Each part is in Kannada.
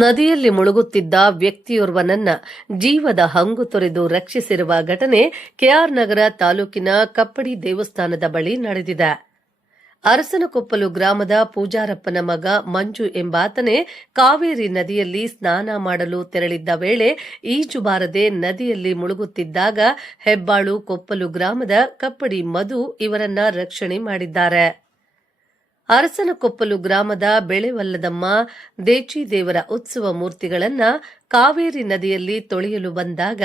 ನದಿಯಲ್ಲಿ ಮುಳುಗುತ್ತಿದ್ದ ವ್ಯಕ್ತಿಯೋರ್ವನನ್ನ ಜೀವದ ಹಂಗು ತೊರೆದು ರಕ್ಷಿಸಿರುವ ಘಟನೆ ಕೆಆರ್ ನಗರ ತಾಲೂಕಿನ ಕಪ್ಪಡಿ ದೇವಸ್ಥಾನದ ಬಳಿ ನಡೆದಿದೆ. ಅರಸನಕೊಪ್ಪಲು ಗ್ರಾಮದ ಪೂಜಾರಪ್ಪನ ಮಗ ಮಂಜು ಎಂಬಾತನೇ ಕಾವೇರಿ ನದಿಯಲ್ಲಿ ಸ್ನಾನ ಮಾಡಲು ತೆರಳಿದ್ದ ವೇಳೆ ಈಜು ಬಾರದೆ ನದಿಯಲ್ಲಿ ಮುಳುಗುತ್ತಿದ್ದಾಗ ಹೆಬ್ಬಾಳು ಕೊಪ್ಪಲು ಗ್ರಾಮದ ಕಪ್ಪಡಿ ಮಧು ಇವರನ್ನ ರಕ್ಷಣೆ ಮಾಡಿದ್ದಾರೆ. ಅರಸನಕೊಪ್ಪಲು ಗ್ರಾಮದ ಬೆಳೆವಲ್ಲದಮ್ಮ ದೇಚಿದೇವರ ಉತ್ಸವ ಮೂರ್ತಿಗಳನ್ನ ಕಾವೇರಿ ನದಿಯಲ್ಲಿ ತೊಳೆಯಲು ಬಂದಾಗ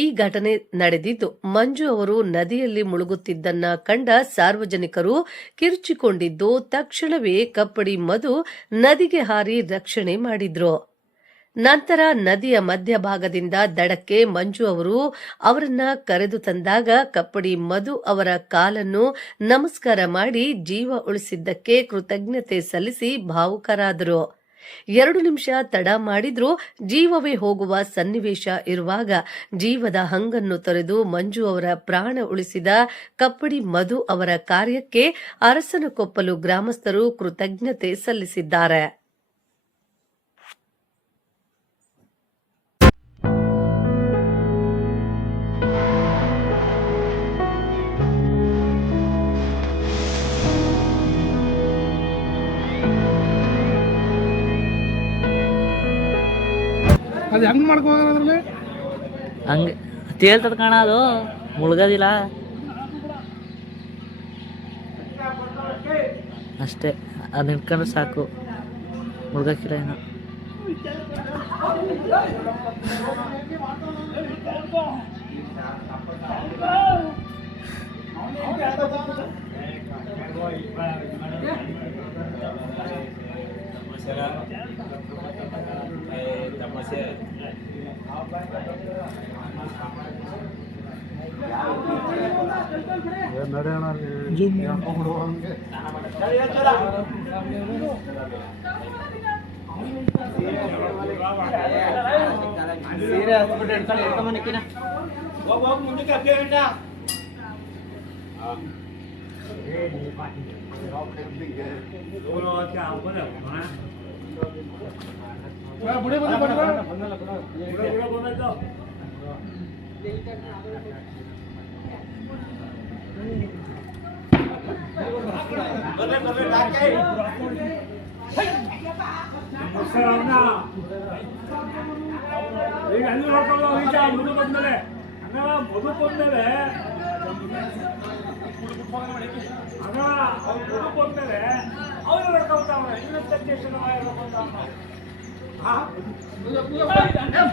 ಈ ಘಟನೆ ನಡೆದಿದ್ದು, ಮಂಜು ಅವರು ನದಿಯಲ್ಲಿ ಮುಳುಗುತ್ತಿದ್ದನ್ನ ಕಂಡ ಸಾರ್ವಜನಿಕರು ಕಿರುಚಿಕೊಂಡಿದ್ದು, ತಕ್ಷಣವೇ ಕಪ್ಪಡಿ ಮಧು ನದಿಗೆ ಹಾರಿ ರಕ್ಷಣೆ ಮಾಡಿದ್ರು. ನಂತರ ನದಿಯ ಮಧ್ಯಭಾಗದಿಂದ ದಡಕ್ಕೆ ಮಂಜು ಅವರು ಅವರನ್ನ ಕರೆದು ತಂದಾಗ ಕಪ್ಪಡಿ ಮಧು ಅವರ ಕಾಲನ್ನು ನಮಸ್ಕಾರ ಮಾಡಿ ಜೀವ ಉಳಿಸಿದ್ದಕ್ಕೆ ಕೃತಜ್ಞತೆ ಸಲ್ಲಿಸಿ ಭಾವುಕರಾದರು. 2 ನಿಮಿಷ ತಡ ಮಾಡಿದ್ರೂ ಜೀವವೇ ಹೋಗುವ ಸನ್ನಿವೇಶ ಇರುವಾಗ ಜೀವದ ಹಂಗನ್ನು ತೊರೆದು ಮಂಜು ಅವರ ಪ್ರಾಣ ಉಳಿಸಿದ ಕಪ್ಪಡಿ ಮಧು ಅವರ ಕಾರ್ಯಕ್ಕೆ ಅರಸನಕೊಪ್ಪಲು ಗ್ರಾಮಸ್ಥರು ಕೃತಜ್ಞತೆ ಸಲ್ಲಿಸಿದ್ದಾರೆ. ಅದು ಹೆಂಗೆ ಮಾಡ್ಕೋದ್ರಲ್ಲಿ ಹಂಗೆ ತೇಲ್ತದ ಕಾಣ, ಅದು ಮುಳುಗೋದಿಲ್ಲ ಅಷ್ಟೇ. ಅದು ನಿಂತ್ಕೊಂಡ್ರೆ ಸಾಕು, ಮುಳುಗಕ್ಕಿಲ್ಲ ಏನೋ.